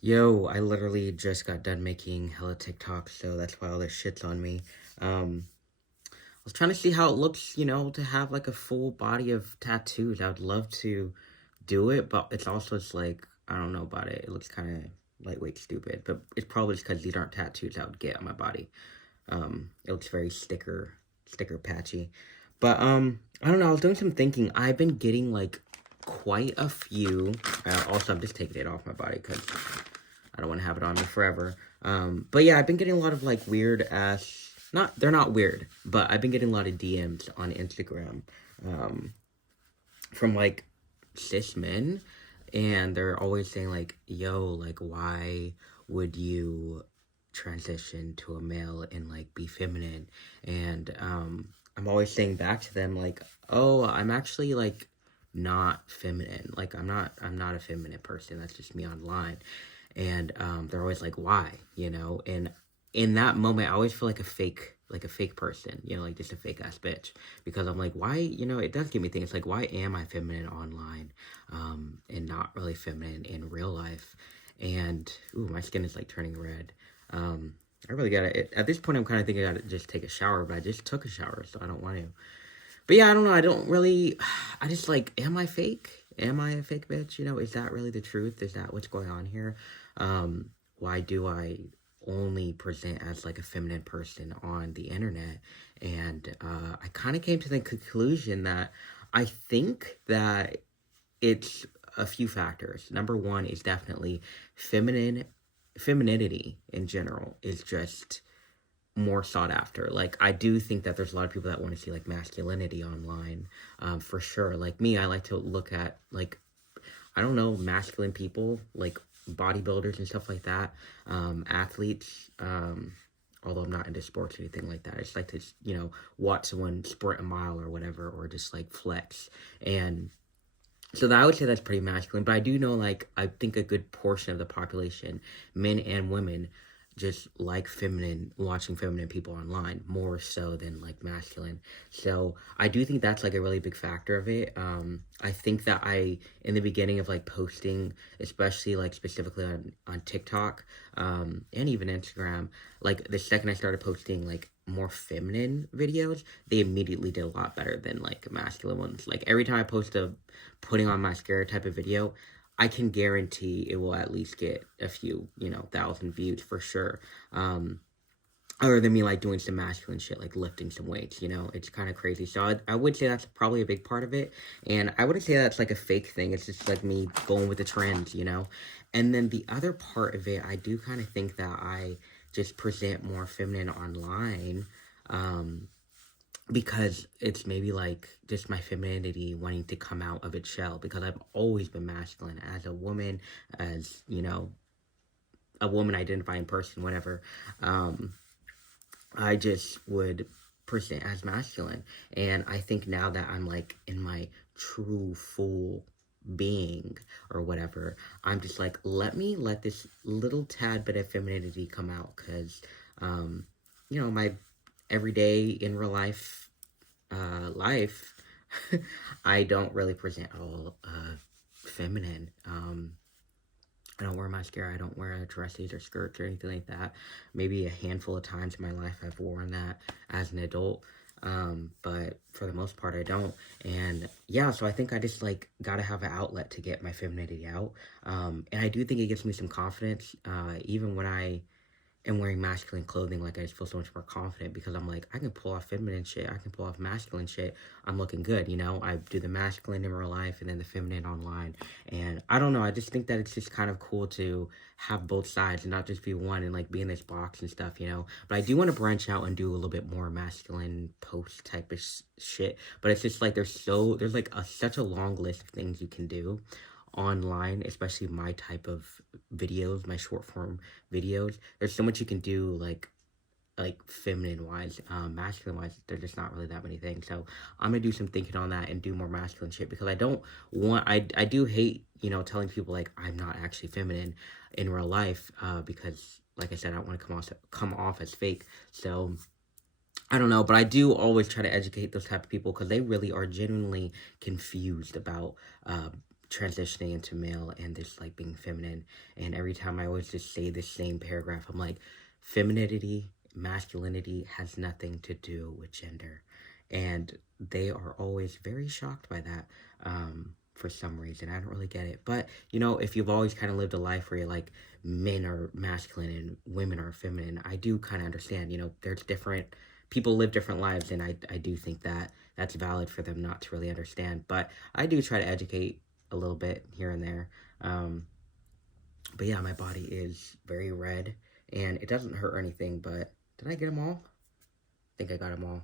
Yo, I literally just got done making hella TikToks, so that's why all this shit's on me. I was trying to see how it looks, to have like a full body of tattoos. I would love to do it, but it's also just like, I don't know about it. It looks kind of lightweight stupid, but it's probably just because these aren't tattoos I would get on my body. It looks very sticker patchy. But, I don't know, I was doing some thinking. I've been getting like quite a few. Also, I'm just taking it off my body because I don't want to have it on me forever. But yeah, I've been getting a lot of like weird ass. They're not weird, but I've been getting a lot of DMs on Instagram, from like cis men, and they're always saying like, "Yo, like, why would you transition to a male and like be feminine?" And I'm always saying back to them like, "Oh, I'm actually like not feminine. Like, I'm not a feminine person. That's just me online." And they're always like, "Why?" And in that moment, I always feel like a fake person, like just a fake ass bitch, because I'm like, why? It does give me things like, why am I feminine online, and not really feminine in real life? And ooh, my skin is like turning red. I really gotta. At this point, I'm kind of thinking I gotta just take a shower, but I just took a shower, so I don't want to. But yeah, I don't know. I don't really. I just like, am I fake? Am I a fake bitch? Is that really the truth? Is that what's going on here? Why do I only present as like a feminine person on the internet? And I kind of came to the conclusion that I think that it's a few factors. Number one is definitely femininity in general is just more sought after. Like, I do think that there's a lot of people that want to see like masculinity online, for sure. Like me, I like to look at like, I don't know, masculine people, like bodybuilders and stuff like that, athletes. Although I'm not into sports or anything like that, I just like to, watch someone sprint a mile or whatever, or just like flex. And so that, I would say that's pretty masculine. But I do know, like, I think a good portion of the population, men and women, just like watching feminine people online more so than like masculine. So I do think that's like a really big factor of it. I think that in the beginning of like posting, especially like specifically on TikTok, and even Instagram, like the second I started posting like more feminine videos, they immediately did a lot better than like masculine ones. Like every time I post a putting on mascara type of video, I can guarantee it will at least get a few, thousand views for sure. Other than me like doing some masculine shit, like lifting some weights, it's kind of crazy. So I would say that's probably a big part of it. And I wouldn't say that's like a fake thing. It's just like me going with the trends. And then the other part of it, I do kind of think that I just present more feminine online. Because it's maybe like just my femininity wanting to come out of its shell, because I've always been masculine as a woman, as a woman identifying person, whatever. I just would present as masculine, and I think now that I'm like in my true full being or whatever, I'm just like, let this little tad bit of femininity come out, because my everyday in real life, I don't really present all feminine. I don't wear mascara. I don't wear dresses or skirts or anything like that. Maybe a handful of times in my life I've worn that as an adult. But for the most part, I don't. And yeah, so I think I just like gotta have an outlet to get my femininity out. And I do think it gives me some confidence, even when I am wearing masculine clothing. Like, I just feel so much more confident, because I'm like, I can pull off feminine shit, I can pull off masculine shit, I'm looking good. I do the masculine in real life and then the feminine online. And I don't know, I just think that it's just kind of cool to have both sides and not just be one and like be in this box and stuff. But I do want to branch out and do a little bit more masculine post type of shit. But it's just like there's like such a long list of things you can do online, especially my type of videos, my short form videos. There's so much you can do, like feminine wise. Masculine wise, there's just not really that many things. So I'm gonna do some thinking on that and do more masculine shit, because I do hate, telling people like I'm not actually feminine in real life, because like I said, I don't want to come off as fake. So I don't know, but I do always try to educate those type of people, because they really are genuinely confused about transitioning into male and this like being feminine. And every time I always just say the same paragraph, I'm like, femininity, masculinity has nothing to do with gender. And they are always very shocked by that, for some reason. I don't really get it. But, you know, if you've always kind of lived a life where you're like, men are masculine and women are feminine, I do kind of understand, you know, there's different, people live different lives, and I do think that that's valid for them not to really understand. But I do try to educate a little bit here and there. But yeah, my body is very red, and it doesn't hurt or anything, but did I get them all? I think I got them all.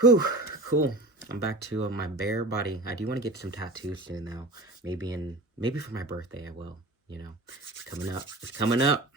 Whew, cool. I'm back to my bare body. I do want to get some tattoos soon, though. Maybe for my birthday, I will, you know. It's coming up. It's coming up.